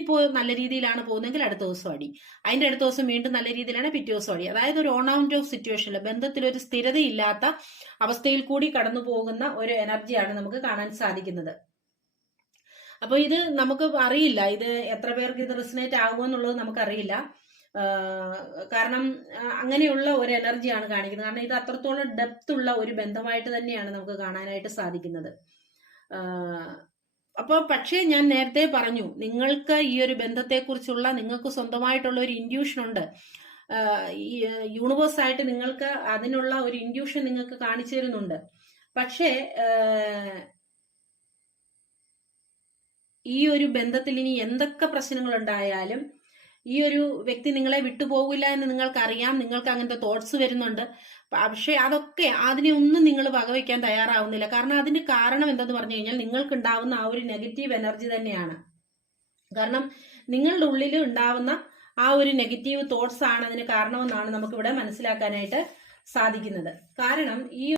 ഇപ്പോൾ നല്ല രീതിയിലാണ് പോകുന്നതെങ്കിൽ അടുത്ത ദിവസം അടി. അതിന്റെ അടുത്ത ദിവസം വീണ്ടും നല്ല രീതിയിലാണ് പിറ്റേ ദിവസം അടി. അതായത് ഒരു ഓൺ ഔട്ട് ഓഫ് സിറ്റുവേഷനിൽ ബന്ധത്തിൽ ഒരു സ്ഥിരതയില്ലാത്ത അവസ്ഥയിൽ കൂടി കടന്നു പോകുന്ന ഒരു എനർജിയാണ് നമുക്ക് കാണാൻ സാധിക്കുന്നത്. അപ്പൊ ഇത് നമുക്ക് അറിയില്ല. ഇത് എത്ര പേർക്ക് ഇത് റിസനേറ്റ് ആകുമെന്നുള്ളത് നമുക്കറിയില്ല. കാരണം അങ്ങനെയുള്ള ഒരു എനർജിയാണ് കാണിക്കുന്നത്. കാരണം ഇത് അത്രത്തോളം ഡെപ്ത് ഉള്ള ഒരു ബന്ധമായിട്ട് തന്നെയാണ് നമുക്ക് കാണാനായിട്ട് സാധിക്കുന്നത്. അപ്പോൾ പക്ഷേ ഞാൻ നേരത്തെ പറഞ്ഞു നിങ്ങൾക്ക് ഈ ഒരു ബന്ധത്തെക്കുറിച്ചുള്ള നിങ്ങൾക്ക് സ്വന്തമായിട്ടുള്ള ഒരു ഇൻഡ്യൂഷൻ ഉണ്ട്. യൂണിവേഴ്സ് ആയിട്ട് നിങ്ങൾക്ക് അതിനുള്ള ഒരു ഇൻഡ്യൂഷൻ നിങ്ങൾക്ക് കാണിച്ചു തരുന്നുണ്ട്. പക്ഷേ ഈ ഒരു ബന്ധത്തിൽ ഇനി എന്തൊക്കെ പ്രശ്നങ്ങൾ ഉണ്ടായാലും ഈ ഒരു വ്യക്തി നിങ്ങളെ വിട്ടുപോകില്ല എന്ന് നിങ്ങൾക്കറിയാം നിങ്ങൾക്ക് അങ്ങനത്തെ തോട്ട്സ് വരുന്നുണ്ട്. പക്ഷേ അതൊക്കെ അതിനെ ഒന്നും നിങ്ങൾ വകവയ്ക്കാൻ തയ്യാറാവുന്നില്ല. കാരണം അതിന് കാരണം എന്തെന്ന് പറഞ്ഞു കഴിഞ്ഞാൽ നിങ്ങൾക്ക് ഉണ്ടാവുന്ന ആ ഒരു നെഗറ്റീവ് എനർജി തന്നെയാണ്. കാരണം നിങ്ങളുടെ ഉള്ളിൽ ഉണ്ടാവുന്ന ആ ഒരു നെഗറ്റീവ് തോട്ട്സ് ആണ് അതിന് കാരണമെന്നാണ് നമുക്കിവിടെ മനസ്സിലാക്കാനായിട്ട് സാധിക്കുന്നത്. കാരണം ഈ